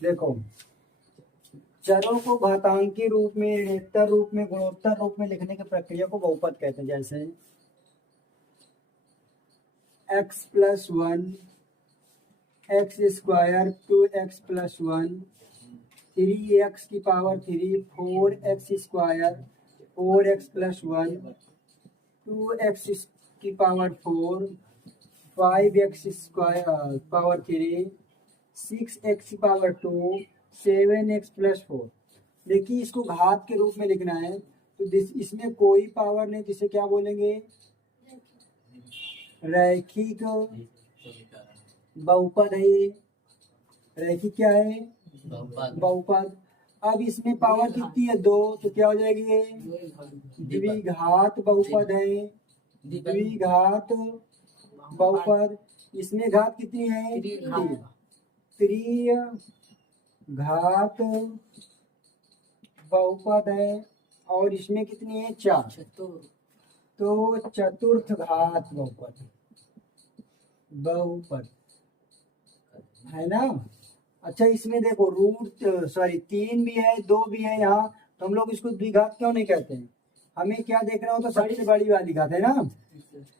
देखो, चरों को घातांकी रूप में, ऋणोत्तर रूप में, गुणोत्तर रूप में लिखने की प्रक्रिया को बहुपद कहते हैं। जैसे x plus 1, x square 2x plus 1, 3x की power 3, 4x square 4x plus 1, 2x की power 4, 5x square power 3, 6x की पावर 2, 7x प्लस 4। देखिए, इसको घात के रूप में लिखना है तो इसमें कोई पावर नहीं, जिसे क्या बोलेंगे, रैखिक बहुपद है। ये रैखिक क्या है, बहुपद। अब इसमें पावर कितनी है, 2, तो क्या हो जाएगी, ये द्विघात बहुपद है। द्विघात बहुपद, इसमें घात कितनी है, 3, त्रिघात बहुपद है। और इसमें कितनी है, 4, तो चतुर्थ घात बहुपद है ना। अच्छा, इसमें देखो रूट 3 भी है, 2 भी है यहाँ, तो हम लोग इसको द्विघात क्यों नहीं कहते हैं। हमें क्या देखना होता, सबसे बड़ी वाली घात है ना।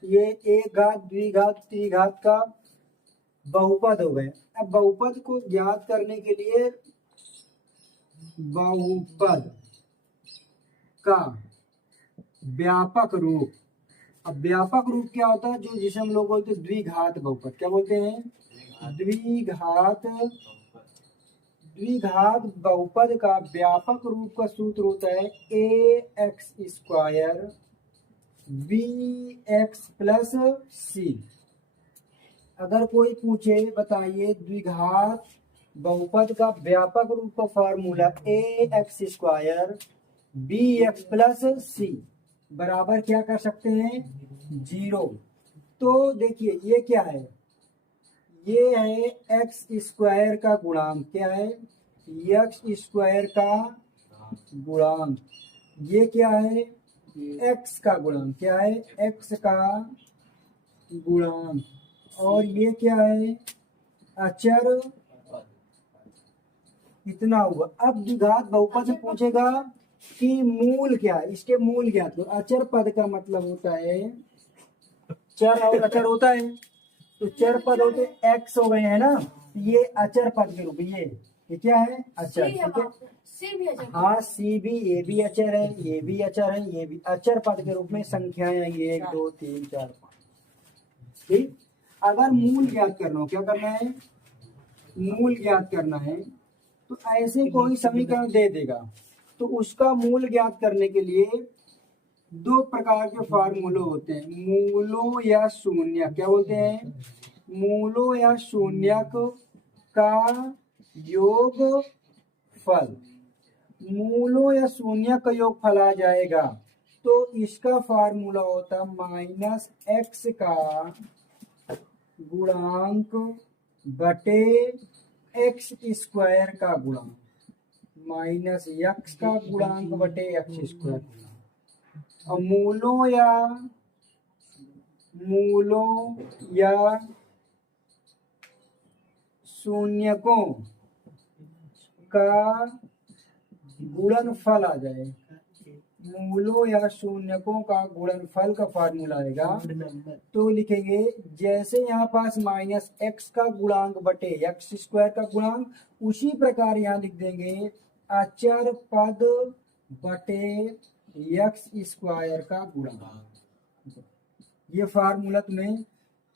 ये एक घात, द्विघात, त्रिघात का बहुपद हो गए। अब बहुपद को ज्ञात करने के लिए बहुपद का व्यापक रूप, अब व्यापक रूप क्या होता है, जो जिसे हम लोग बोलते हैं द्विघात बहुपद। क्या बोलते हैं, द्विघात बहुपद का व्यापक रूप का सूत्र होता है ax square bx plus c। अगर कोई पूछे, बताइए द्विघात बहुपद का व्यापक रूप का formula ax square bx plus c बराबर क्या कर सकते हैं, 0। तो देखिए, ये क्या है, ये है एक्स स्क्वायर का गुणांक। क्या है, एक्स स्क्वायर का गुणांक। ये क्या है, एक्स का गुणांक। क्या है, एक्स का गुणांक। और ये क्या है, अचर इतना हुआ। अब द्विघात बहुपद से पूछेगा कि मूल क्या है, इसके मूल ज्ञात करो। अचर पद का मतलब होता है, चर और अचर होता है, तो चर पद होते एक्स हो गए हैं ना, ये अचर पद के रूप। ये क्या है, अचर। ठीक है, हाँ, सी भी, ये भी अचर है, ये भी अचर है, ये भी अचर पद के रूप में संख्याएं हैं 1 2 3 4 5। ठीक, अगर मूल ज्ञात करना हो, क्या करना है, मूल ज्ञात करना है, तो ऐसे कोई समीकरण दे देगा, तो उसका मूल ज्ञात करने के लिए 2 प्रकार के फार्मूले होते हैं, मूलों या शून्यक। क्या बोलते हैं, मूलों या शून्यक का योगफल। मूलों या शून्यक का योगफल आ जाएगा तो इसका फार्मूला होता माइनस एक्स का गुणांक बटे एक्स स्क्वायर का गुणांक, माइनस एक्स का गुणांक बटे एक्स स्क्वायर। और मूलों या शून्यकों का गुणनफल आ जाए। मूलों या शून्यकों का गुणनफल का फार्मूला आएगा, तो लिखेंगे जैसे यहाँ पास माइनस एक्स का गुणांक बटे एक्स स्क्वायर का गुणांक, उसी प्रकार यहाँ लिख देंगे अचर पद बटे एक्स स्क्वायर का गुणांक। ये फार्मूला तुम्हें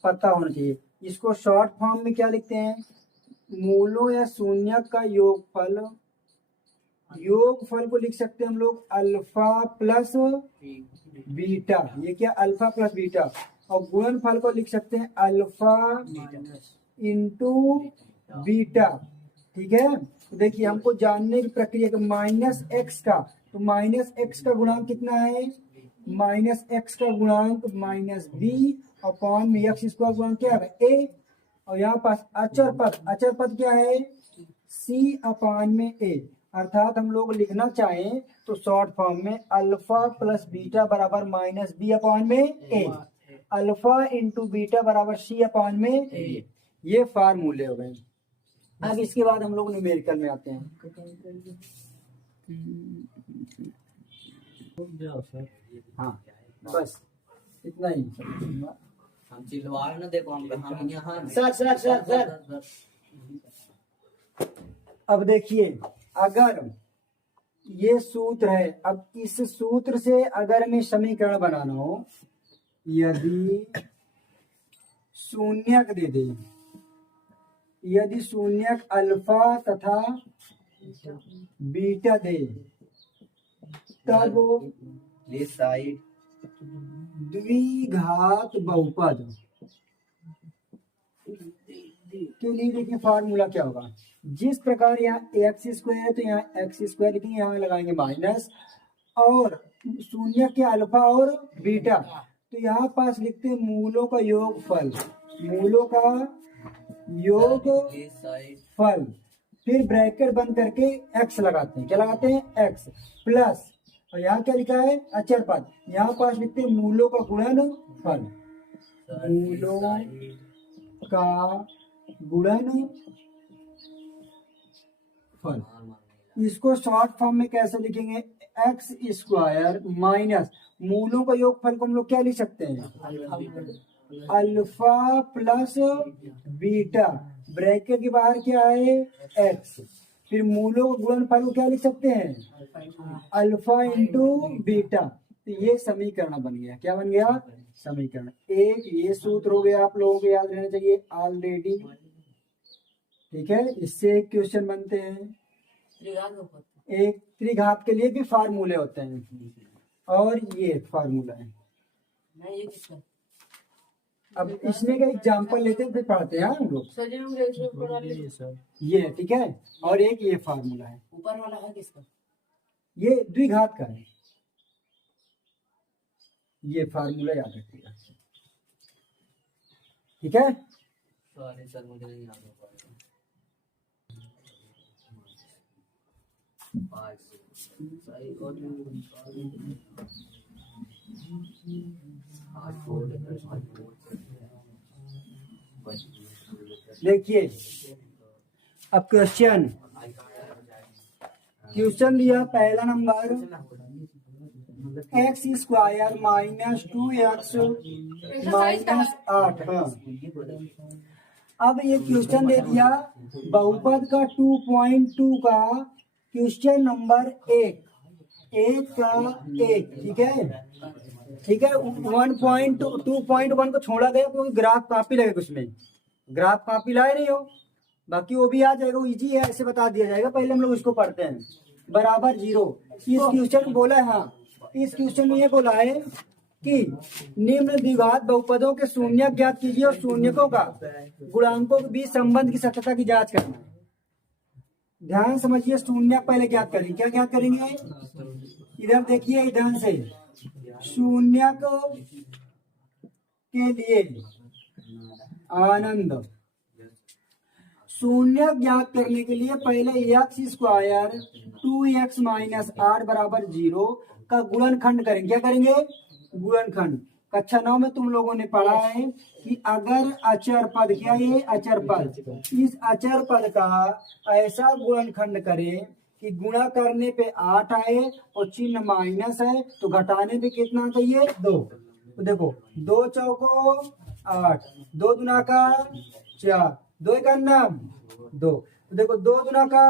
पता होना चाहिए। इसको शॉर्ट फॉर्म में क्या लिखते हैं, मूलों या शून्यक का योगफल। योगफल को लिख सकते हैं हम लोग अल्फा प्लस बीटा। ये क्या, अल्फा प्लस बीटा। और गुणनफल को लिख सकते हैं अल्फा इंटू बीटा। ठीक है, तो देखिए हमको जानने की प्रक्रिया का माइनस एक्स का, तो माइनस एक्स का गुणांक कितना है, माइनस एक्स का गुणांक माइनस बी अपॉन में एक्स स्क्वायर गुणांक क्या है, ए। और यहाँ पास अचर पद क्या है, सी अपॉन में ए। अर्थात हम लोग लिखना चाहें तो शॉर्ट फॉर्म में अल्फा प्लस बीटा बराबर माइनस बी अपॉन में ए, अल्फा इंटू बीटा बराबर सी अपॉन में ए। ये फार्मूले हो गए। अब इसके बाद हम लोग न्यूमेरिकल में आते हैं। हाँ बस इतना ही। हम चिल्वार ना देखो हम यहाँ सर अब देखिए, अगर ये सूत्र है, अब इस सूत्र से अगर हमें समीकरण बनाना हो, यदि शून्यक दे दे, यदि शून्यक अल्फा तथा बीटा दे, तब साइड द्विघात बहुपद के लिए देखिए फार्मूला क्या होगा। जिस प्रकार यहाँ एक्स स्क्वायर है तो यहाँ एक्स स्क्वायर लिखेंगे, यहाँ लगाएंगे माइनस, और शून्य के अल्फा और बीटा, तो यहाँ पास लिखते हैं मूलों का योगफल, मूलों का योगफल, फिर ब्रैकेट बंद करके एक्स लगाते हैं। क्या लगाते हैं? एक्स प्लस, और यहाँ क्या लिखा है? अचर पद। यहाँ पास लिखते हैं मूलों का गुणनफल, मूलों का गुणनफल। इसको शॉर्ट फॉर्म में कैसे लिखेंगे? एक्स स्क्वायर माइनस मूलों का योगफल को हम लोग क्या लिख सकते हैं? अल्फा प्लस बीटा, ब्रैकेट के बाहर क्या है? एक्स, फिर मूलों का गुणनफल को क्या लिख सकते हैं? Alpha into beta. तो ये समीकरण बन गया। क्या बन गया? समीकरण। एक ये सूत्र हो गया, आप लोगों को याद रहना चाहिए ऑलरेडी, ठीक है। इससे एक क्वेश्चन बनते हैं। एक त्रिघात के लिए भी फार्मूले होते हैं, और ये फार्मूला है। अब इसमें का एग्जांपल लेते हैं, फिर पढ़ते हैं हम लोग। ये ठीक है, और एक ये फार्मूला है। ऊपर वाला है किसका? ये द्विघात का है। ये फार्मूला याद रखिएगा, ठीक है। सॉरी सर, मुझे नहीं याद हो पाएगा। देखिए अब क्वेश्चन दिया पहला number, x square minus 2x minus 8। अब ये क्वेश्चन दे दिया बहुपद का 2.2 का, क्वेश्चन नंबर एक का एक, ठीक है, ठीक है। 1.2.1 को छोड़ा गया क्योंकि ग्राफ कॉपी लगे, कुछ में ग्राफ कॉपी लाए नहीं हो, बाकी वो भी आ जाएगा, वो इजी है, ऐसे बता दिया जाएगा। पहले हम लोग इसको पढ़ते हैं। बराबर 0। इस क्वेश्चन बोला है, हाँ इस क्वेश्चन में ये बोला है कि निम्न द्विघात बहुपदों के शून्य ज्ञात कीजिए और शून्यकों का गुणांकों के बीच संबंध की सत्यता की जांच करना। ध्यान समझिए, शून्य पहले ज्ञात करेंगे। क्या ज्ञात करेंगे? इधर देखिए, ध्यान से, शून्य के लिए आनंद, शून्य ज्ञात करने के लिए पहले एक्स स्क्वायर 2x माइनस 8 बराबर 0 का गुणनखंड करेंगे। क्या करेंगे? गुणनखंड। कक्षा 9 में तुम लोगों ने पढ़ा है कि अगर अचर पद, क्या ये अचर पद, इस अचर पद का ऐसा गुणनखंड करें कि गुणा करने पे 8 आए और चिन्ह माइनस है, तो घटाने पे कितना चाहिए? 2। तो देखो 2 चौको 8, 2 दुना का 4, 2 का 9 2। तो देखो 2 दुना का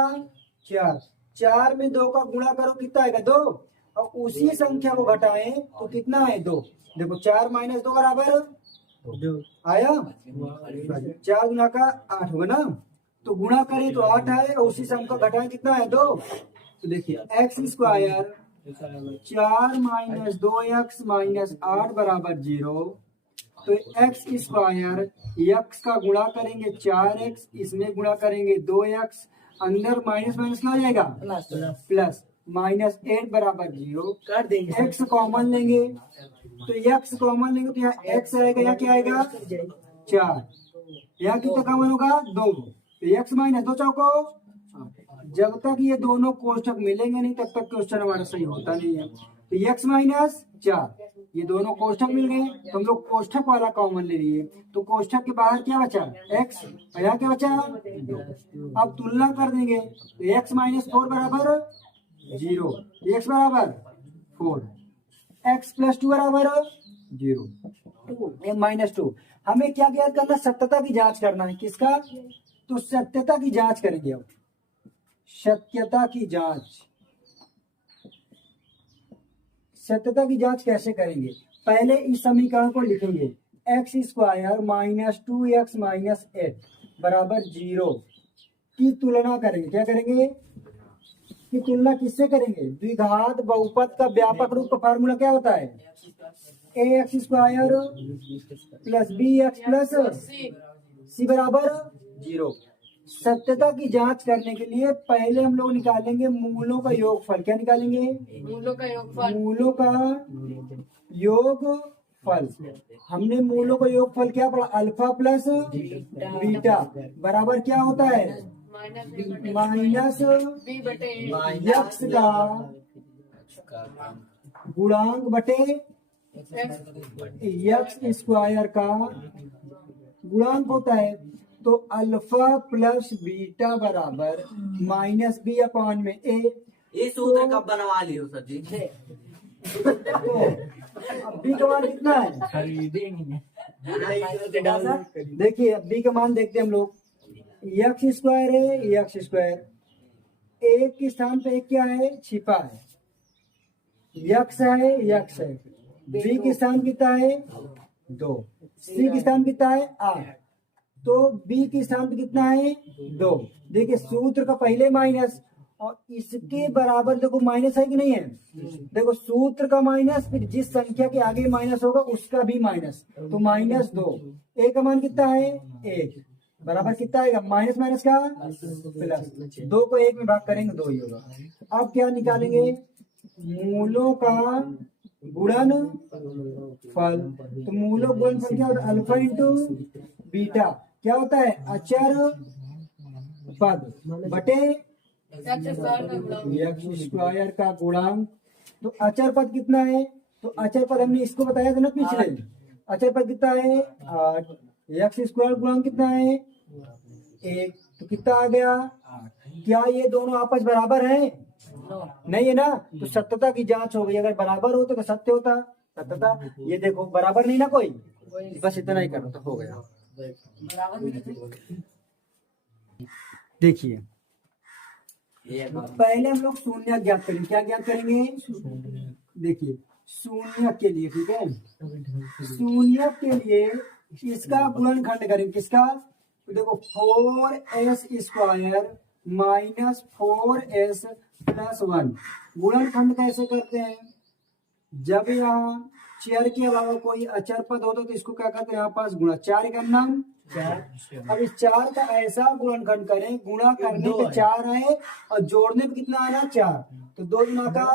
4, 4 में 2 का गुणा करो, कितना आएगा? 2, और उसी संख्या को घटाएं तो कितना है? 2। देखो 4 माइनस 2 बराबर आया, 4 गुना का 8 होगा ना, तो गुणा करें तो 8 आए, और उसी संख्या को घटाएं कितना है? 2। तो देखिए x square 4 minus 2x minus 8 बराबर 0। तो एक्स स्क्वायर एक्स का गुणा करेंगे 4x, इसमें गुणा करेंगे 2x, अंदर माइनस माइनस क्या हो जाएगा? प्लस, माइनस 8 बराबर 0 कर देंगे। एक्स कॉमन लेंगे, तो एक्स कॉमन लेंगे तो यहाँ एक्स आएगा, यहाँ क्या आएगा? 4, यहाँ कितना कॉमन होगा? 2। तो एक्स माइनस 2 चौको, जब तक ये दोनों कोष्ठक मिलेंगे नहीं तब तक क्वेश्चन हमारा सही होता नहीं है। तो एक्स माइनस 4, ये दोनों कोष्ठक मिल गए, तो हम लोग कोष्ठक वाला कॉमन ले लिए, तो कोष्ठक के बाहर क्या बचा x, और यहाँ क्या बचा 2। अब तुलना कर देंगे तो x माइनस 4 बराबर 0, x बराबर 4, x प्लस 2 बराबर 0, माइनस 2। हमें क्या ज्ञात करना, सत्यता की जांच करना है। किसका, तो सत्यता की जांच करेंगे। अब सत्यता की जांच, सत्यता की जांच कैसे करेंगे, पहले इस समीकरण को लिखेंगे, x square minus 2x minus 8 बराबर 0 की तुलना करेंगे। क्या करेंगे, की तुलना किससे करेंगे, द्विघात बहुपद का व्यापक रूप का फार्मूला क्या होता है, ax square plus bx plus c बराबर 0। सत्यता की जांच करने के लिए पहले हम लोग निकालेंगे मूलों का योगफल। क्या निकालेंगे, मूलों का योगफल। मूलों का योगफल। हमने मूलों का योगफल क्या पढ़ा, अल्फा प्लस बीटा बराबर क्या होता है, माइनस बी बटे यक्स का गुणांक बटे यक्स स्क्वायर का गुणांक होता है। तो अल्फा प्लस बीटा बराबर माइनस बी अपॉन में ए। ये सूत्र कब बनवा लियो सर जी? अब बी का मान कितना है, देखिए अब बी का मान देखते हैं हम लोग, यक्स स्क्वायर है, यक्स स्क्वायर, एक के स्थान पे एक क्या है, छिपा है, यक्स है, यक्स है, बी के स्थान कितना है 2, सी के स्थान कितना है 8, तो बी के स्थान पे कितना है 2। देखिए सूत्र का पहले माइनस और इसके बराबर, देखो माइनस है कि नहीं है, देखो सूत्र का माइनस, फिर जिस संख्या के आगे माइनस होगा उसका भी माइनस, तो माइनस 2। ए का मान कितना है 1 बराबर कितना आएगा, माइनस माइनस का प्लस, 2 को 1 में भाग करेंगे 2 ही होगा। अब क्या निकालेंगे, मूलों का गुणन फल। तो मूलों गुणन फल क्या होता है, अल्फा इंटू बीटा क्या होता है, अचर पद बटे यक्स स्क्वायर का गुणांक। तो अचर पद कितना है, तो अचर पद हमने इसको बताया था ना पिछले, अचर पद कितना है 8, यक्स स्क्वायर गुणांक कितना है 1, तो कितना आ गया 8। क्या ये दोनों आपस बराबर हैं, नहीं है ना, तो सत्यता की जांच हो गई। अगर बराबर होते तो सत्य होता, सत्यता। ये देखो बराबर नहीं ना कोई, बस इतना ही करो तो हो गया। देखिए पहले हम लोग शून्य ज्ञात करेंगे। क्या ज्ञात करेंगे, देखिए शून्य के लिए, ठीक है, शून्य के लिए इसका गुणनखंड करेंगे। किसका, तो देखो 4s square minus 4s plus 1। गुणनखंड कैसे करते हैं, जब यहाँ चर के अलावा कोई अचर पद होता तो इसको क्या कहते हैं, यहाँ पास गुणा, 4 का नाम 4। अब इस 4 का ऐसा गुणनखंड करें, गुणा करने पे 4 आए और जोड़ने पे कितना आना 4, तो 2 गुना का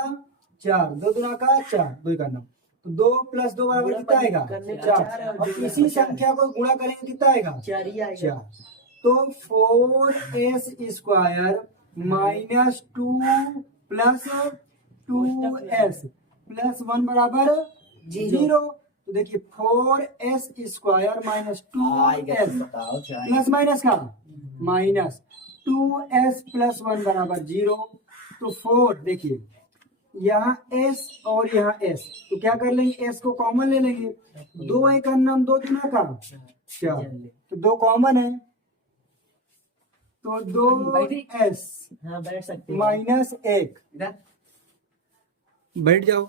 4, 2 गुना का 4, 2 का नाम, तो 2 प्लस 2 बराबर कितना आएगा 4। और इसी संख्या को गुणा करेंगे कितना आएगा 4। तो 4s square minus 2 plus 2s plus 1 बराबर 0। तो देखिए 4s square minus 2s plus minus का माइनस 2s प्लस 1 बराबर 0। तो 4 देखिए यहाँ s और यहाँ s, तो क्या कर लेंगे, s को कॉमन ले लेंगे, 2 एक नाम 2 गुना का 4, तो 2 कॉमन है, तो 2s बैठ सकते माइनस 1, बैठ जाओ,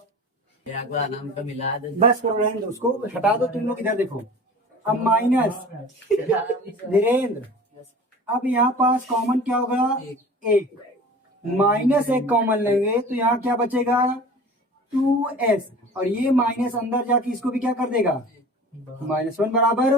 नाम तो मिला दे। बस करो, रहने दो उसको, हटा दो तुम लोग, इधर देखो। अब माइनस धीरेन्द्र, अब यहाँ पास कॉमन क्या होगा 1, माइनस 1 कॉमन लेंगे तो यहाँ क्या बचेगा 2s, और ये माइनस अंदर जाके इसको भी क्या कर देगा -1 बराबर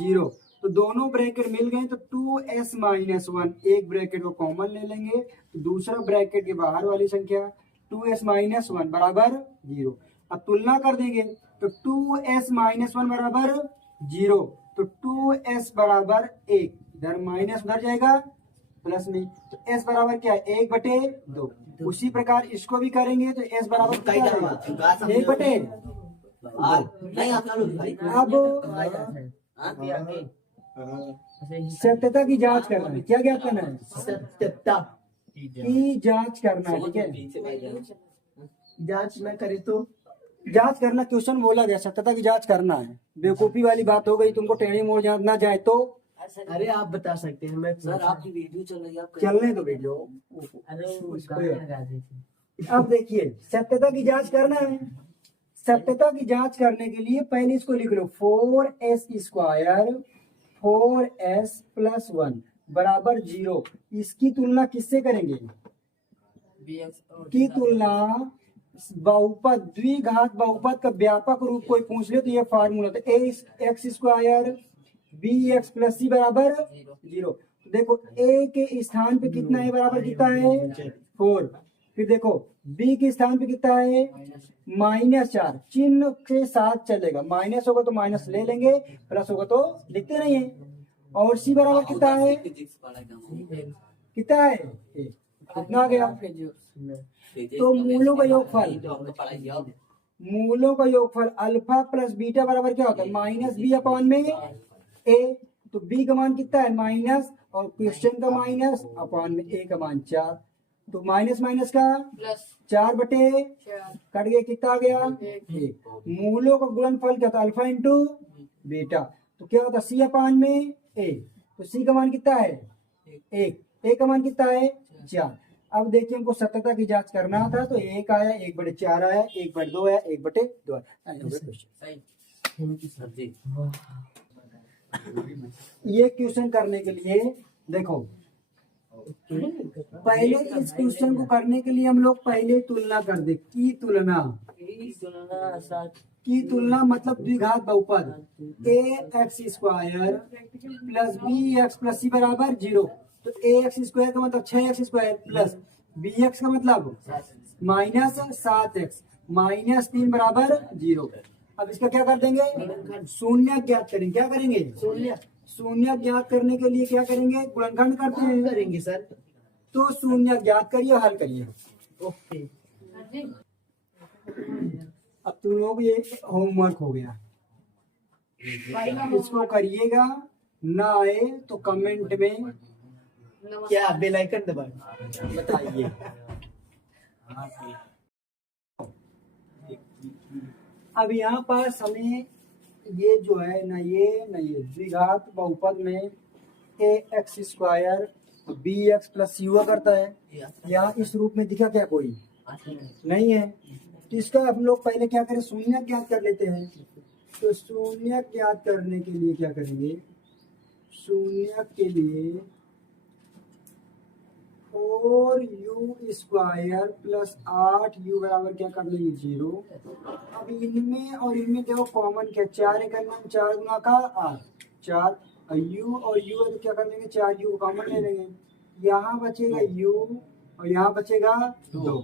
0। तो दोनों ब्रैकेट मिल गए, तो 2s माइनस 1, एक ब्रैकेट को कॉमन ले लेंगे, तो दूसरा ब्रैकेट के बाहर वाली संख्या 2s माइनस 1 बराबर 0। अब तुलना कर देंगे तो 2s माइनस 1 बराबर 0, तो 2s बराबर 1, इधर माइनस उधर जाएगा प्लस में, तो s बराबर क्या है 1/2। उसी प्रकार इसको भी करेंगे तो s बराबर 1/2, नहीं आता लो भाई अब हाँ दिया के सत्यता की जांच करना है। क्या ज्ञात करना है? सत्यता की जांच करना है, ठीक है। पीछे भाई जान। जांच न करे तो जांच करना क्वेश्चन बोला गया, सत्यता की जांच करना है। बेवकूफी वाली बात हो गई, तुमको टेढ़ी मोड़ ना जाए तो अरे आप बता सकते हैं, मैं सर आपकी वीडियो चल रही है आप चलने दो वीडियो। अरे अब देखिए, सत्यता की जांच करना है। सत्यता की जांच करने के लिए पहले इसको लिख लो, 4s² 4s+1 बराबर 0। इसकी तुलना किससे करेंगे? की तुलना बहुपद, द्विघात बहुपद का व्यापक रूप कोई पूछ ले तो ये फार्मूला था, ax² bx+c बराबर 0। देखो a के स्थान पे कितना है बराबर कितना है 4। फिर देखो b के स्थान पे कितना है -4। चिन्ह के साथ चलेगा, माइनस होगा तो माइनस ले लेंगे, प्लस होगा तो लिखते नहीं है। और c बराबर कितना है, फिजिक्स पढ़ा कितना है a। कितना आ गया? तो मूलों का योगफल, पढ़ाई अब मूलों का योगफल अल्फा प्लस बीटा बराबर क्या होता है -b/a। तो b का मान कितना है माइनस, और क्वेश्चन का माइनस अपॉन में a का मान 4। तो माइनस माइनस का प्लस 4/4 4 कट गया, कितना आ गया 1। मूलों का गुणनफल क्या था अल्फा इंटू बीटा, तो क्या होता c/a। तो c का मान कितना है 1, a का मान कितना है 4। अब देखिए हमको सत्यता की जांच करना था, तो 1 आया, 1/4 आया, 1/2 आया, 1/2 आया। सही सर जी ये क्वेश्चन करने के लिए देखो, पहले इस क्वेश्चन को करने के लिए हम लोग पहले तुलना कर दे। की तुलना, की तुलना मतलब द्विघात बहुपद ax² प्लस bx+c बराबर 0। तो ax² का मतलब 6x² प्लस bx का मतलब -7x -3 बराबर 0। अब इसका क्या कर देंगे, शून्य ज्ञात करेंगे। क्या करेंगे, शून्य ज्ञात करने के लिए क्या करेंगे, गुणनखंड करते हैं। करेंगे सर। तो शून्य ज्ञात करिए, हल करिए। ओके अब तुम लोग ये होमवर्क हो गया, इसको करिएगा। ना आए तो कमेंट में क्या बेल आइकन दबाएं। बताइए। अब यहाँ पर हमें ये जो है ना ये द्विघात बहुपद में ax² bx+c हुआ करता है। यहाँ इस रूप में दिखा क्या कोई नहीं है, तो इसका हम लोग पहले क्या करें, शून्य ज्ञात कर लेते हैं। तो शून्य ज्ञात करने के लिए क्या करेंगे, शून्य के लिए 4u² प्लस 8u बराबर क्या कर लेंगे 0। अब इनमें और इनमें देखो कॉमन क्या, 4 एक 4 गुना का 8 4, और u और u है तो क्या कर लेंगे 4u कॉमन ले लेंगे। यहाँ बचेगा u और यहाँ बचेगा 2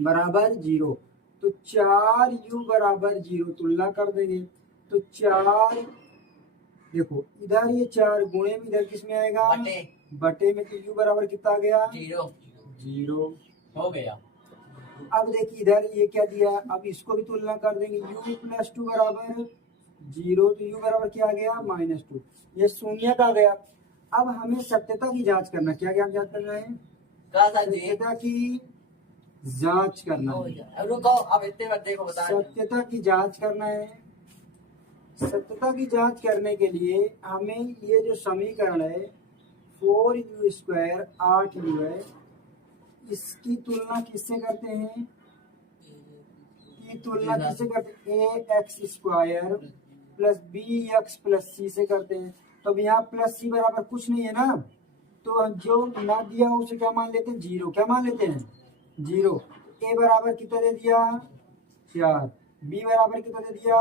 बराबर 0। तो 4u बराबर 0 तुलना कर देंगे। तो 4 देखो इधर ये 4 गुणे में इधर किस में आएगा बटे में, तो u बराबर कितना आ गया 0 हो गया। अब देखिए इधर ये क्या दिया, अब इसको भी तुलना कर देंगे। u+2 बराबर 0, तो u बराबर क्या आ गया -2। ये शून्य का आ गया। अब हमें सत्यता की जांच करना, क्या क्या जांच करना है, सत्यता की जांच करना है। रुको अब इतने बार देखो बता सत्यता की जांच करना है। सत्यता की जांच करने के लिए हमें ये जो समीकरण है 4u² 8u है, इसकी तुलना किससे करते हैं, की तुलना किससे करते हैं, ax² प्लस bx+c से करते हैं। तो अब यहाँ प्लस c बराबर कुछ नहीं है ना, तो जो ना दिया हो उसे क्या मान लेते हैं 0। क्या मान लेते हैं 0। a बराबर कितना दे दिया 4, b बराबर कितना दे दिया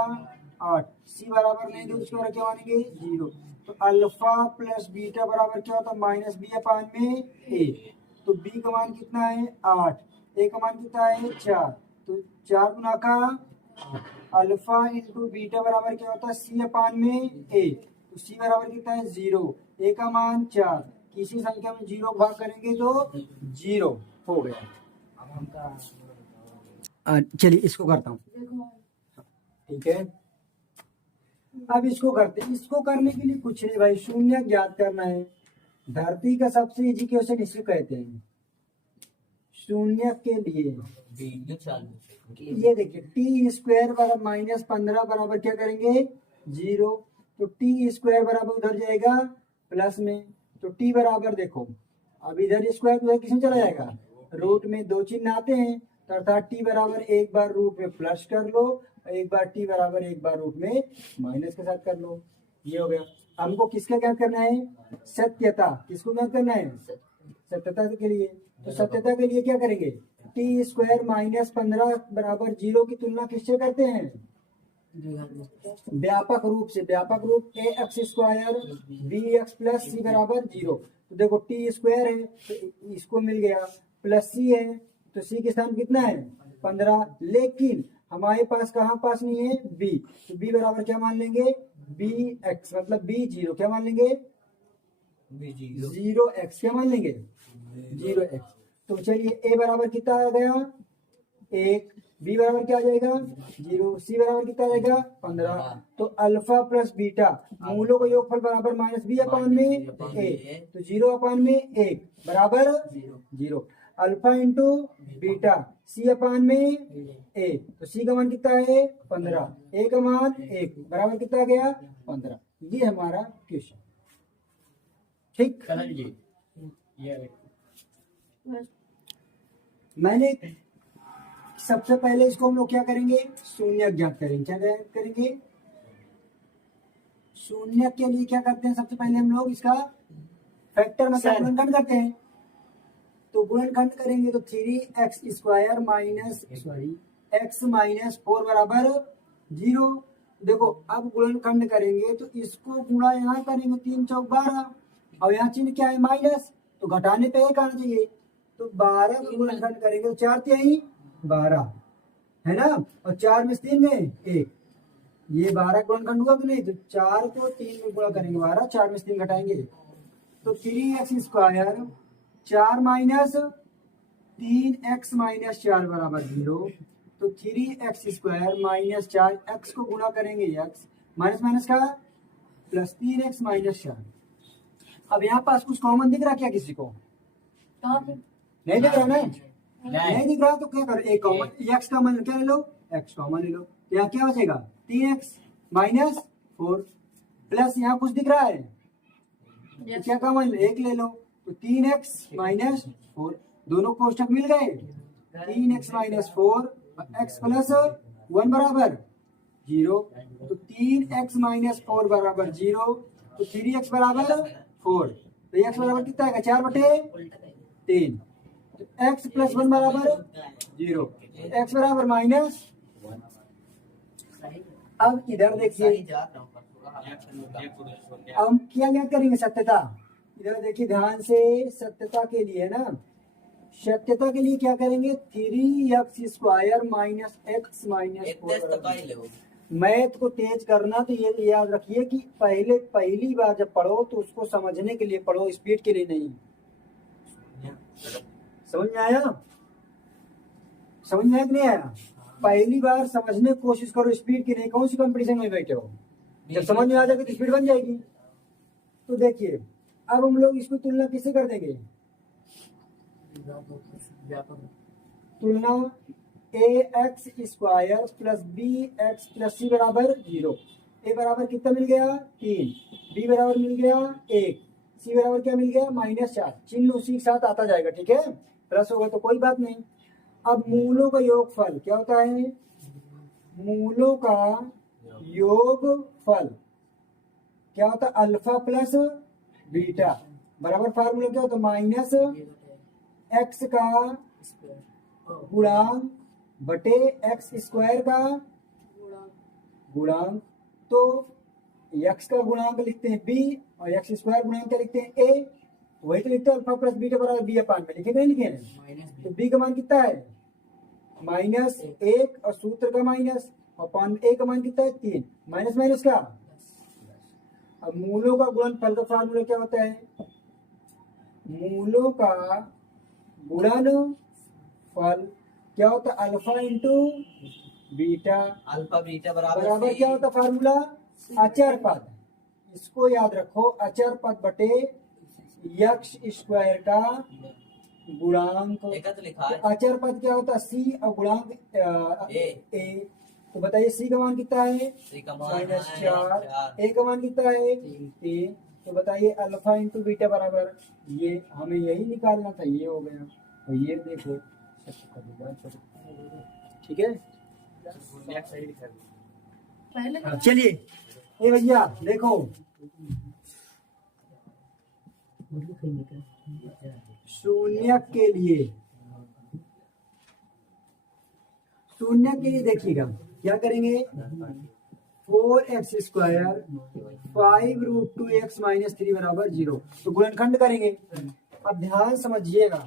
8, c बराबर नहीं दे उसके बारे क्या मानेंगे 0। तो अल्फा प्लस बीटा बराबर क्या होता है -b/a। तो b का मान कितना है 8, a का मान कितना है 4, तो 4 गुना का अल्फा इंटू बीटा बराबर क्या होता है c/a। तो c बराबर कितना है 0, a का मान 4, किसी संख्या में 0 भाग करेंगे तो 0 हो गया। चलिए इसको करता हूँ। ठीक है। अब इसको करते हैं, इसको करने के लिए कुछ नहीं भाई, शून्य ज्ञात करना है। धरती का सबसे इजी क्वेश्चन इसको कहते हैं। शून्य के लिए वीडियो चालू ये देखिए टी स्क्वायर बराबर -15 बराबर क्या करेंगे 0, तो टी स्क्वायर बराबर उधर जाएगा प्लस में, तो टी बराबर देखो अब इधर स्क्वायर उधर किसमें चला जाएगा, रूट में। दो चिन्ह आते हैं तो अर्थात टी बराबर एक बार रूट में प्लस कर लो और एक बार टी बराबर एक बार रूट में माइनस के साथ कर लो। ये हो गया। हमको किसका ज्ञात करना है, सत्यता। किसको ज्ञात करना है, सत्यता के लिए। तो सत्यता के लिए क्या करेंगे, टी स्क्वायर -15 बराबर 0 की तुलना किससे करते हैं, व्यापक रूप से। व्यापक रूप a x square b x plus c बराबर 0। तो देखो टी स्क्वायर है तो इसको मिल गया, प्लस सी है तो सी के स्थान कितना है 15, लेकिन हमारे पास कहाँ पास नहीं है बी, तो बी बराबर क्या मान लेंगे बी एक्स, मतलब बी 0 क्या मान लेंगे 0 एक्स, क्या मान लेंगे 0 एक्स। तो चलिए ए बराबर कितना आ गया 1, बी बराबर क्या आ जाएगा 0, सी बराबर कितना आ जाएगा 15। तो अल्फा प्लस बीटा मूलों का योगफल बराबर -b/में a, तो 0/में 1 बराबर 0। अल्फा इंटू बीटा c/में a, तो c का मान कितना है 15, a का मान 1 बराबर कितना आ गया 15। ये हमारा क्वेश्चन। ठीक, मैंने सबसे पहले इसको हम लोग क्या करेंगे, शून्य ज्ञात करेंगे। क्या ज्ञात करेंगे, शून्य के लिए क्या करते हैं, सबसे पहले हम लोग इसका फैक्टर मतलब गुणनखंड करते हैं। तो गुणनखंड करेंगे तो 3x स्क्वायर x-4 बराबर 0। देखो अब गुणनखंड करेंगे तो इसको गुणा यहाँ करेंगे 3 चौक 12, और यहाँ चिन्ह क्या है माइनस, तो घटाने पे एक आना चाहिए। तो 12 का गुणनखंड करेंगे तो 4 3 12 है ना, और 4 में 3 में 1, ये 12 गुणनखंड हुआ कि नहीं। तो 4 को 3 में गुणा करेंगे 12, 4 में 3 घटाएंगे तो 3x स्क्वायर 4 - 3x - 4 बराबर 0। तो 3x स्क्वायर -4 x को गुणा करेंगे x माइनस माइनस का प्लस 3x - 4। अब यहाँ पास कुछ कॉमन दिख रहा क्या किसी को, नहीं दिख रहा ना, नहीं दिख रहा तो क्या करो, एक कॉमन x का मान क्या ले लो, x कॉमन ले लो। यहाँ क्या बचेगा 3x - 4 प्लस यहाँ कुछ दिख रहा है तो क्या कॉमन 1 ले लो, तो 3x - 4 दोनों कोष्टक मिल गए। 3x - 4 और x प्लस 1 बराबर 0, तो 3x - 4 बराबर 0, तो 3x बराबर 4, तो x बराबर कितना है 4/3, तो x प्लस 1 बराबर 0, x बराबर -1। अब इधर देखिए हम क्या ज्ञात करेंगे, सत्यता। इधर देखिए ध्यान से, सत्यता के लिए ना, सत्यता के लिए क्या करेंगे 3x स्क्वायर -x - 4। मैथ को तेज करना तो ये याद रखिए कि पहली बार जब पढ़ो तो उसको समझने के लिए पढ़ो, स्पीड के लिए नहीं। समझ में आया, समझ में आया कि नहीं आया, पहली बार समझने की कोशिश करो, स्पीड की नहीं। कौन सी कंपटीशन में बैठे हो, जब समझ में आ जाएगी तो स्पीड बन जाएगी। तो देखिए अब हम लोग इसको तुलना किससे कर देंगे, तुलना ax square plus bx plus c बराबर 0। a बराबर कितना मिल गया 3, b बराबर मिल गया 1, c बराबर क्या मिल गया -4। चिन्ह उसी के साथ आता जाएगा, ठीक है, प्लस होगा तो कोई बात नहीं। अब मूलों का योगफल क्या होता है, मूलों का योगफल क्या होता है अल्फा प्लस बीटा बराबर फार्मूला क्या होता है -x का गुणांक बटे x स्क्वायर का गुणांक। तो x का गुणांक लिखते हैं b और x स्क्वायर गुणांक क्या लिखते हैं a, वही तो लिखते हैं अल्फा प्लस बीटा बराबर b/, में लिखे नहीं लिखे, तो b का मान कितना है -1 और सूत्र का माइनस, और a का मान कितना है 3, माइनस माइनस का। अब मूलों का गुणनफल का फार्मूला क्या होता है, मूलों का गुणनफल क्या होता है alpha into beta alpha beta बराबर बराबर C। क्या होता फार्मूला, अचर पद। इसको याद रखो, अचर पद बटे यक्स स्क्वायर का गुणांक। एक तो लिखा तो है अचर पद क्या होता है, सी और गुणांक ए। तो बताइए सी का मान कितना है, C का मान -4। चार। ए का मान कितना है, 3। 3। तो बताइए अल्फा इंटू बीटा बराबर, ये हमें यही निकालना था, ये हो गया। और ये देखो, ठीक है। पहले चलिए ये भैया देखो, शून्य के लिए, शून्य के लिए देखिएगा क्या करेंगे, 4x स्क्वायर 5√2x - 3 बराबर 0। तो गुणनखंड करेंगे। अब ध्यान समझिएगा,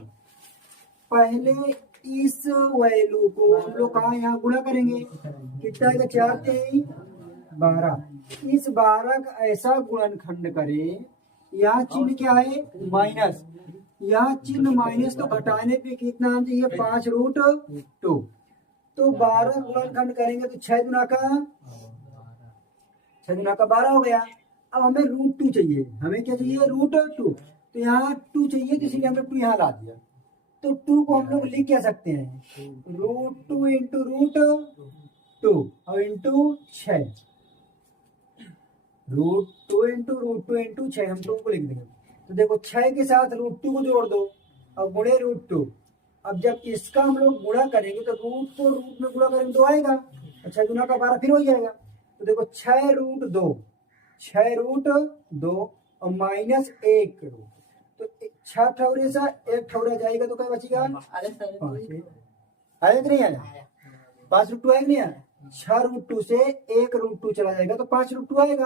पहले इस वैल्यू को हम लोग कहाँ यहाँ गुणा करेंगे, कितना आएगा, 4 3 12। इस 12 का ऐसा गुणनखंड करें, यहाँ चिन्ह क्या है, माइनस। यहाँ चिन्ह माइनस, तो घटाने पे कितना आना चाहिए, 5√2। तो 12 गुणनखंड करेंगे तो 6 गुना का 12 हो गया। अब हमें √2 चाहिए, हमें क्या चाहिए, √2। तो यहाँ 2 चाहिए, तो इसलिए हमने 2 यहाँ ला दिया। तो 2 को हम लोग लिख क्या सकते हैं, √2 इंटू √2 और इंटू 6। √2 इंटू √2 इंटू 6 हम 2 को लिख देंगे। तो देखो 6 के साथ √2 को जोड़ दो और गुणे √2। अब जब इसका हम लोग गुणा करेंगे तो रूट को रूट में गुणा करेंगे तो आएगा, तो 6 गुना का 12 फिर हो जाएगा। तो देखो 6√2 और -1 रूट, तो 6 ठौरे से 1 ठौरा जाएगा तो क्या बचेगा, अरे सर 5। आया कि नहीं आया, 5√2 आया कि नहीं आया। 6√2 से 1√2 चला जाएगा तो 5√2 आएगा।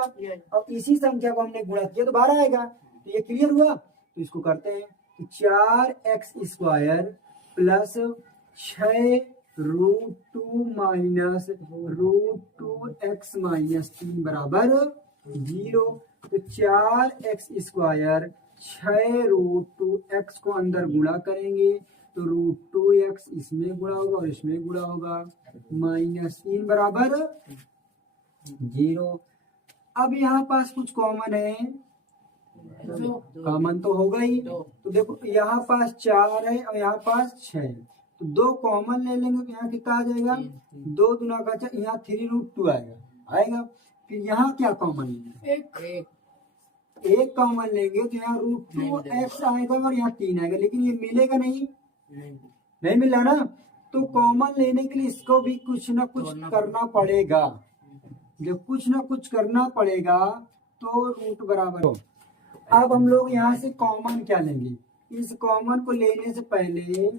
और इसी संख्या को हमने गुणा किया तो 12 आएगा। तो ये क्लियर हुआ। तो इसको करते हैं, तो 4x square plus 6√2 minus √2x - 3 बराबर 0। तो 4x स्क्वायर 6√2x को अंदर गुणा करेंगे तो √2x इसमें गुणा होगा और इसमें गुणा होगा, -3 बराबर 0। अब यहाँ पास कुछ कॉमन है, कॉमन तो होगा ही। तो देखो यहाँ पास 4 है और यहाँ पास 6 है, तो 2 कॉमन ले लेंगे तो यहाँ कितना आ जाएगा, 2 दूना का 4, यहाँ 3√2 आएगा। फिर यहाँ क्या कॉमन लेंगे, एक कॉमन लेंगे तो यहाँ √2x आएगा और यहाँ 3 आएगा, लेकिन ये मिलेगा नहीं मिला ना। तो कॉमन लेने के लिए इसको भी कुछ ना कुछ करना पड़ेगा। जब कुछ ना कुछ करना पड़ेगा तो रूट बराबर हो। अब हम लोग यहाँ से कॉमन क्या लेंगे, इस कॉमन को लेने से पहले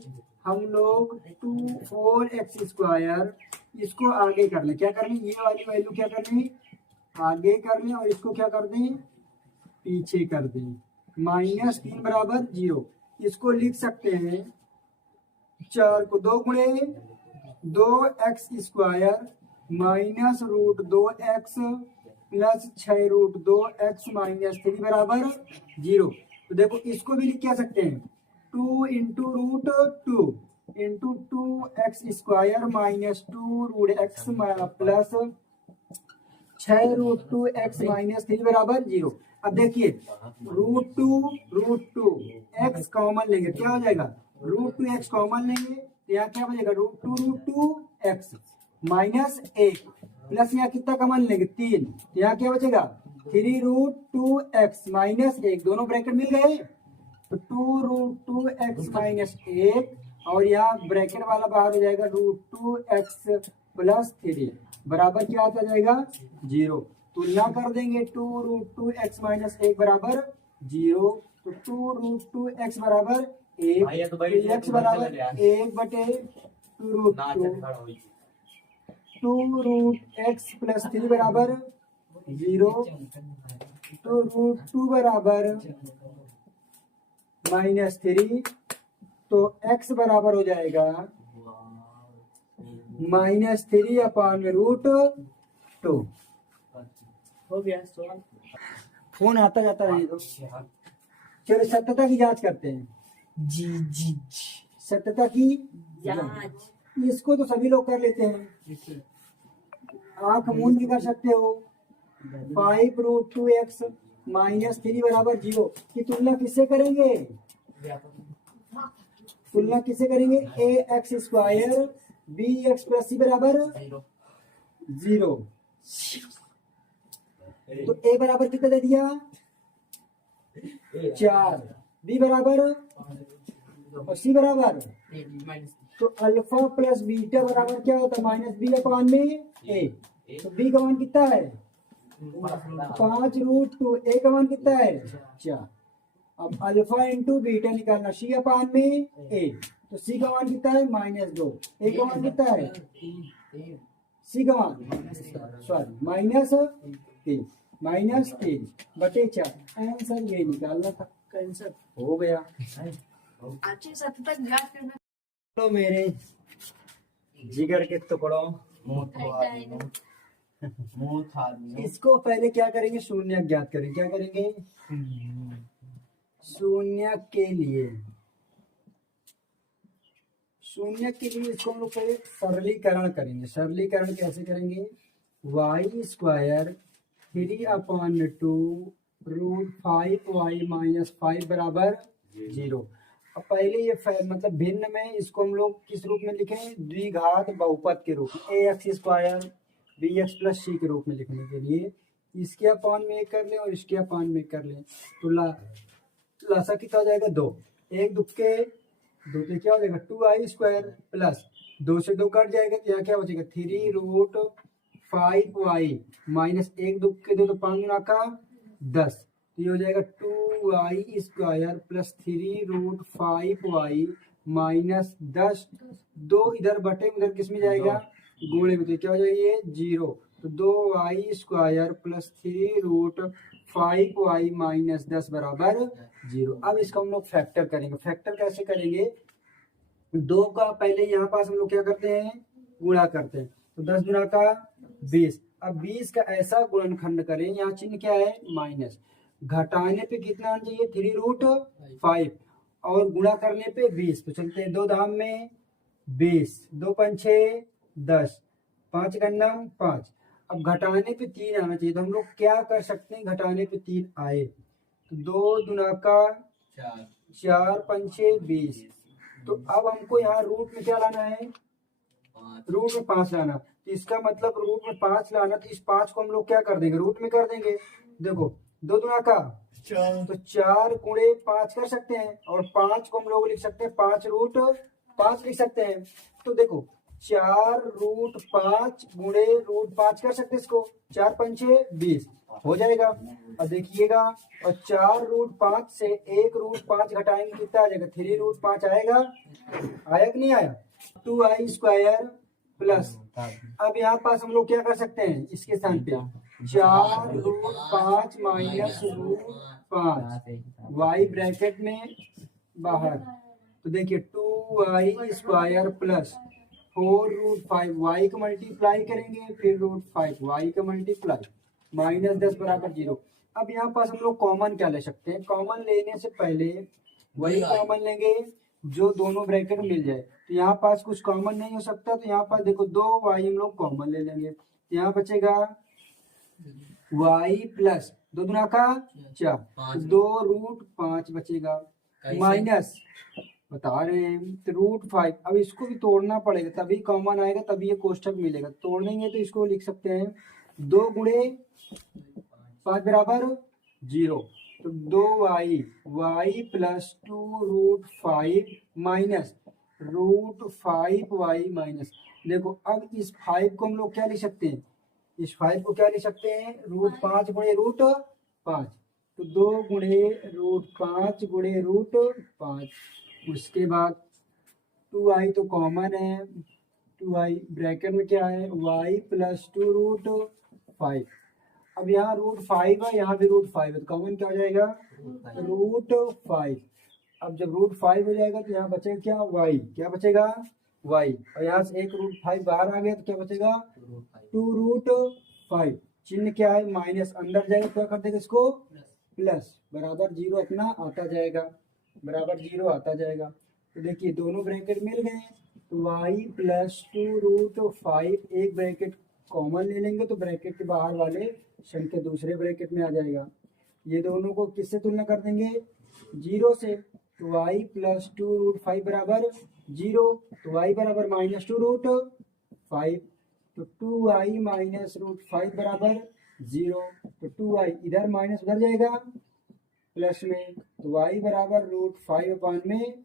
हम लोग 4x स्क्वायर इसको आगे कर लें, क्या कर लें, ये वाली वैल्यू क्या कर लें, आगे कर लें और इसको क्या कर दें, पीछे कर दें। -3 बराबर 0। इसको लिख सकते हैं 4 को 2 गुणे 2x square minus √2x plus 6√2x - 3 बराबर 0। तो देखो इसको भी लिख क्या सकते हैं, 2 into √2 into 2x square minus 2√x plus 6√2x - 3 बराबर 0। अब देखिए √2 x कॉमन लेंगे क्या हो जाएगा, √2x कॉमन लेंगे तो यहाँ क्या बचेगा, √2x -1 प्लस यहाँ कितना कॉमन लेंगे 3, तो यहाँ क्या बचेगा 3√2x -1, दोनों ब्रैकेट मिल गए तो 2√2x -1 और यहाँ ब्रैकेट वाला बाहर हो जाएगा √2x प्लस 3 बराबर क्या आता जाएगा 0। तुलना कर देंगे 2√2x -1 बराबर 0, तो 2√2x बराबर 1, x बराबर 1/√2, 2√x प्लस 3 बराबर 0, तो √2 बराबर -3, तो x बराबर हो जाएगा -3/√2। हो गया सवाल। फोन आता जाता नहीं तो चलो सत्यता की जांच करते हैं। जी सत्यता की जांच। इसको तो सभी लोग कर लेते हैं, आंख मूंद भी कर सकते हो। 5√2x माइनस 3 बराबर 0 की तुलना किससे करेंगे? तुलना किससे करेंगे? A x square b x plus c बराबर 0। तो ए बराबर कितना दे दिया? 4, बी बराबर और सी बराबर, तो अल्फा प्लस बीटा बराबर क्या होता है? माइनस बी अपान में ए। तो बी का मान कितना है? 5√2। ए का मान कितना है? 4। अब अल्फा इंटू बीटा निकालना, सी अपान में ए। तो सी का मान कितना है? -2। ए का मान कितना है? सी का मान सॉरी -3, -3 बटे 4। आंसर ये निकालना था, आंसर हो गया। अच्छे सत्य तक याद करना। तो मेरे जिगर के टुकड़ों, इसको पहले क्या करेंगे? शून्य ज्ञात करेंगे। क्या करेंगे? शून्य के लिए, शून्य के लिए इसको हम लोग पहले सरलीकरण करेंगे। सरलीकरण कैसे करेंगे? वाई स्क्वायर 3/2√5y - 5 बराबर 0। अब पहले ये मतलब भिन्न में इसको हम लोग किस रूप में लिखें? द्विघात बहुपद के रूप में, a x square b x plus c के रूप में लिखने के लिए इसके अपान में कर लें और इसके अपान में कर लें। तो लासा कितना हो जाएगा? 2। 1 दुक्के 2 से क्या हो जाएगा? 2i स्क्वायर प्लस 2 से 2 कट जाएगा तो यहाँ क्या बचेगा? 3√5y माइनस 1 दुक्के 2 तो 5 गुना का 10। तो ये हो जाएगा 2i square plus 3√5y minus 10। 2 इधर बटे उधर किस में जाएगा? गोले में। तो क्या हो जाएगा? ये 0। तो 2y square plus 3√5y minus 10 बराबर 0। अब इसका हम लोग फैक्टर करेंगे। फैक्टर कैसे करेंगे? 2 का पहले यहाँ पास हम लोग क्या करते हैं? गुणा करते हैं। तो 10 गुना का 20। अब 20 का ऐसा गुणनखंड करें, यहाँ चिन्ह क्या है? माइनस। घटाने पे कितना आना चाहिए? 3√5 और गुणा करने पे 20। तो चलते हैं 2 धाम में 20, 2 पंछे 10, 5 गन्नम 5। अब घटाने पे 3 आना चाहिए। तो हम लोग क्या कर सकते हैं? घटाने पे 3 आए तो 2 दुना का 4 पंछे 20। तो अब हमको यहाँ रूट में क्या लाना है? रूट में 5 लाना। तो इसका मतलब रूट में 5 लाना, तो इस 5 को हम लोग क्या कर देंगे? रूट में कर देंगे। देखो 2 दुना का 4, तो 4 गुणे 5 कर सकते हैं और 5 को हम लोग लिख सकते हैं 5√5 लिख सकते हैं। तो देखो 4√5 गुणे √5 कर सकते हैं इसको। 4 पंचे 20 हो जाएगा। अब देखिएगा, और 4√5 से 1√5 घटाएंगे कितना आ जाएगा? 3√5 आएगा। आया कि नहीं आया? 2i स्क्वायर प्लस, अब यहाँ पास हम लोग क्या कर सकते हैं? इसके स्थान पे 4√5 माइनस √5 y ब्रैकेट में बाहर। तो देखिए 2i स्क्वायर प्लस 4√5 y का मल्टीप्लाई करेंगे, फिर √5 y का मल्टीप्लाई माइनस 10 बराबर 0। अब यहाँ पास हम लोग कॉमन क्या ले सकते हैं? कॉमन लेने से पहले वही कॉमन लेंगे जो दोनों ब्रैकेट मिल जाए। तो यहाँ पास कुछ कॉमन नहीं हो सकता, तो यहाँ पास देखो 2y हम लोग कॉमन ले लेंगे। यहाँ बचेगा y प्लस 2 दुना का 4, 2√5 बचेगा माइनस बता रहे हैं तो √5। अब इसको भी तोड़ना पड़ेगा, तभी कॉमन आएगा, तभी ये कोष्ठक मिलेगा। तोड़ेंगे तो इसको लिख सकते हैं 2 गुणे 5 बराबर 0। तो 2y plus 2√5 minus √5y minus, देखो अब इस 5 को हम लोग क्या लिख सकते हैं? इस 5 को क्या लिख सकते हैं? √5 गुणे √5। तो 2 गुणे √5 गुणे √5। उसके बाद 2i तो कॉमन है, 2i ब्रैकेट में क्या है? y plus 2√5। अब यहाँ √5 है, यहाँ भी √5 है, तो कॉमन क्या हो जाएगा? √5। अब जब √5 हो जाएगा तो यहाँ बचेगा क्या? y। क्या बचेगा? y। और यहाँ से एक √5 बाहर आ गया तो क्या बचेगा? 2√5। चिन्ह क्या है? माइनस। अंदर जाएगा क्या कर देगा इसको? प्लस बराबर 0 अपना आता जाएगा, बराबर 0 आता जाएगा। तो देखिए दोनों ब्रैकेट मिल गए। तो वाई प्लस 2√5, एक ब्रैकेट कॉमन ले लेंगे तो ब्रैकेट के बाहर वाले संख्या दूसरे ब्रैकेट में आ जाएगा। ये दोनों को किससे तुलना कर देंगे? 0 से। तो वाई प्लस 2√5 बराबर 0, तो वाई बराबर -2√5, तो 2y माइनस √5 बराबर 0, तो 2y इधर माइनस उधर जाएगा प्लस में, तो y बराबर √5 अपान में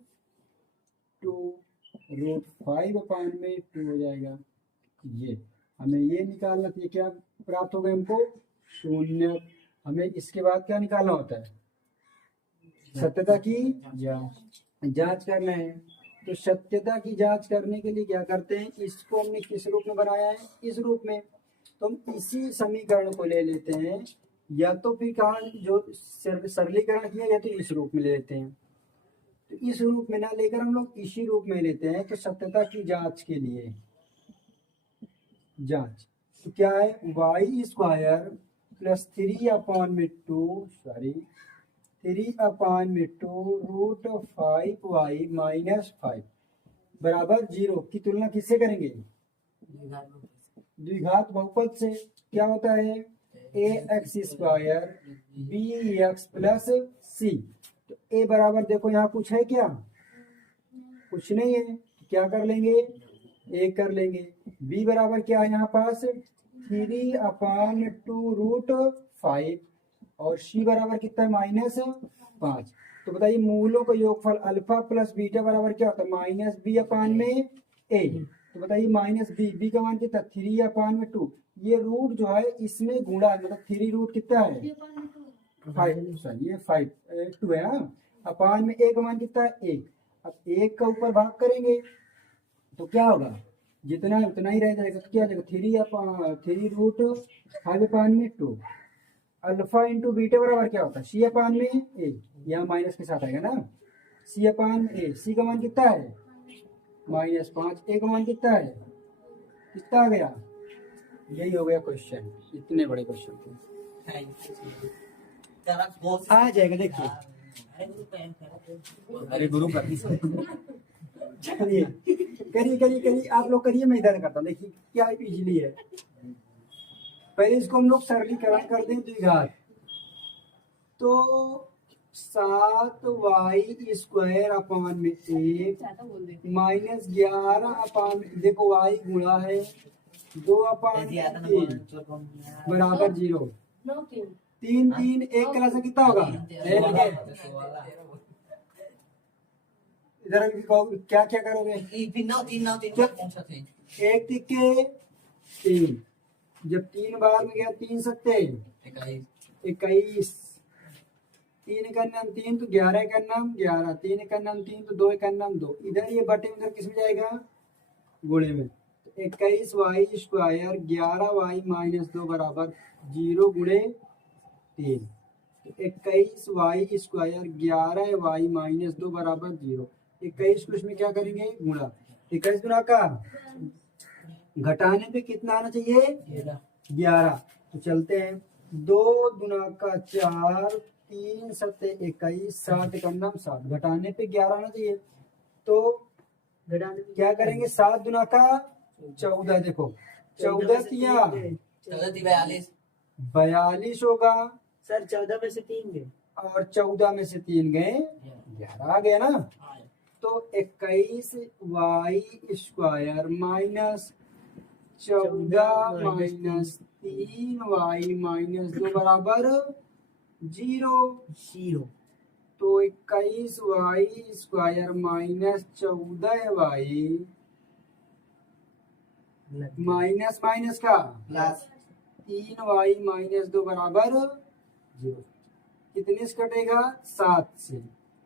2, √5/2 हो जाएगा। ये हमें ये निकालना था, ये क्या प्राप्त हो गया हमको? 0। हमें इसके बाद क्या निकालना होता है? सत्यता की जांच करना है। तो सत्यता की जांच करने के लिए क्या करते हैं? इसको हमने किस रूप में बनाया है? इस रूप में। तो हम इसी समीकरण को ले लेते हैं, या तो फिर कारण जो सरलीकरण किया गया तो इस रूप में ले लेते हैं। तो इस रूप में ना लेकर हम लोग इसी रूप में लेते हैं। तो सत्यता की जांच के लिए जांच तो क्या है? y² प्लस 3/2 माइनस 5 बराबर 0 की तुलना किससे करेंगे? द्विघात बहुपद से। क्या होता है? ax² bx plus c। तो a बराबर देखो यहाँ कुछ है क्या? कुछ नहीं है। क्या कर लेंगे? a कर लेंगे। b बराबर क्या है यहाँ पास? 3/2√5 और c बराबर कितना है? -5। तो बताइए मूलों का योगफल अल्फा प्लस बीटा बराबर क्या होता है? -b/a। तो बताइए -b का मान कितना? 3/2। ये रूट जो है इसमें गुणा है, मतलब 3 रूट कितना है? 5, सॉरी ये 2 है ना। अपान में a का मान कितना है? 1। अब 1 का ऊपर भाग करेंगे तो क्या होगा? जितना है उतना ही रह जाएगा। तो क्या आ जाएगा? 3√5/2। अल्फा इंटू बीटा बराबर क्या होता है? c/a। यहाँ माइनस के साथ आएगा ना। c/a। c का मान कितना है? -5। a का मान कितना है? कितना आ गया? यही हो गया क्वेश्चन। इतने बड़े क्वेश्चन आ जाएगा। देखिए अरे गुरु चलिए करिए आप लोग करिए, मैं इधर करता हूँ। देखिए क्या इजीली है। पहले इसको हम लोग सरलीकरण कर दें द्विघात, तो 7y² अपान में 1 माइनस 11 देखो y गुणा है 2/3 बराबर 0। 3 3 1 कला से कितना होगा? इधर क्या क्या करोगे? 1 तिक्के 3, जब 3 बार में गया 3 सत्ते 21, 3 का नाम 3 तो 11 का नाम 11, 3 का नाम 3 तो 2 का नाम 2। इधर ये बटे उधर किस में जाएगा? गुणे में। तो 21y² 11y माइनस 2 बराबर 0 गुणे 3। तो 21y² 11y माइनस 2 बराबर 0। 21 को इसमें क्या करेंगे? गुणा। 21 गुणा का घटाने पे कितना आना चाहिए? 11। तो चलते हैं। 2 गुना का 4, 3 सत्ते 21, 7 का नाम 7, घटाने पे 11 आना चाहिए। तो क्या करेंगे? 7 गुना का 14। देखो 14 किया 42 होगा सर। 14 में से 3 गए और 14 में से 3 गए 11 आ गया ना। तो 21y² minus 14 minus 3y minus 2 बराबर 0। तो 21y² minus 14y minus minus का प्लस 3y माइनस 2 बराबर 0। कितने से कटेगा? 7 से।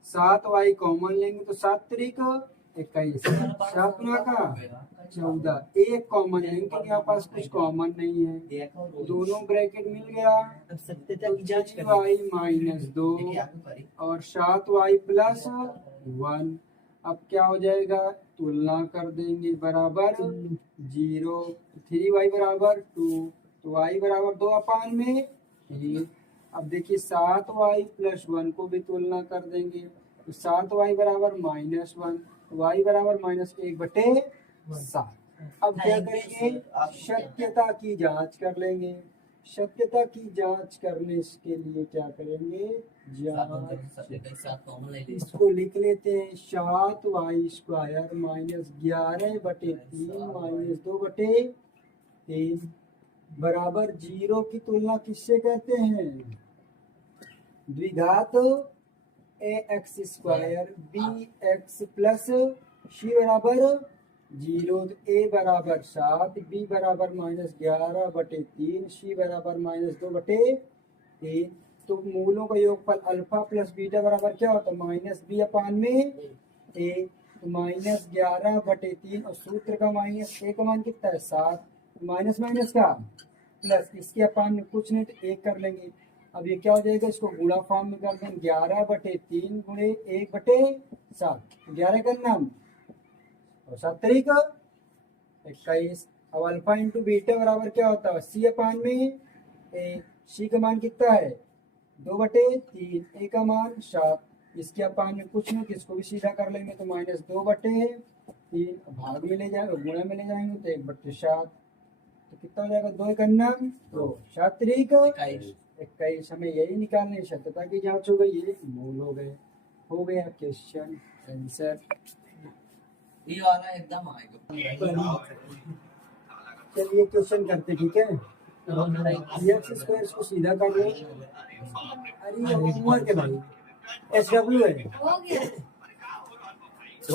7y कॉमन लेंगे तो 7 त्रिक 21, 7 गुना का 14, एक कॉमन लेंगे क्योंकि यहाँ पास कुछ कॉमन नहीं है। दोनों ब्रैकेट मिल गया। सत्यता की जांच करें। y माइनस 2 और 7y प्लस 1। अब क्या हो जाएगा? तुलना कर देंगे बराबर 0। 3y बराबर 2, तो y बराबर 2/1। अब देखिए 7y प्लस 1 को भी तुलना कर देंगे तो 7y बराबर -1, y बराबर -1/7। अब क्या करेंगे, सत्यता की जांच कर लेंगे। सत्यता की जांच करने के लिए क्या करेंगे, सात कॉमन ले लीजिए। इसको लिख लेते हैं 7y² -11/3 -2/3 बराबर 0 की तुलना किससे करते हैं, द्विघात ax² bx प्लस c बराबर 0। a बराबर 7, b बराबर -11/3, c बराबर -2/3। तो मूलों का योगफल अल्फा प्लस बीटा बराबर क्या होता है, -b/a। तो -11/3 और सूत्र का -a का मान कितना है 7, माइनस माइनस का प्लस, इसके अपान में कुछ नहीं तो 1 कर लेंगे। अब ये क्या हो जाएगा, इसको गुणा फॉर्म में कर देंगे, 11/3 गुणे 1/7, 11 का नाम और 7 तरीका 21। अब अल्फा इंटू बीटा बराबर क्या होता है, सी अपान में ए। सी का मान कितना है 2/3, ए का मान 7, इसके अपान में कुछ नहीं, किसको भी सीधा कर लेंगे तो -2/3, भाग में ले जाएंगे गुणा में ले जाएंगे तो 1/7, तो कितना हो जाएगा 2 करना तो 7 तरीका 21। हमें यही निकालने, सत्यता की जांच हो गई, ये मूल हो गया क्वेश्चन आंसर। ये वाला एकदम आएगा। चलिए क्वेश्चन करते, ठीक है। x² इसको सीधा कर लो। अरे ये होमवर्क है भाई, SW है। हो गया। तो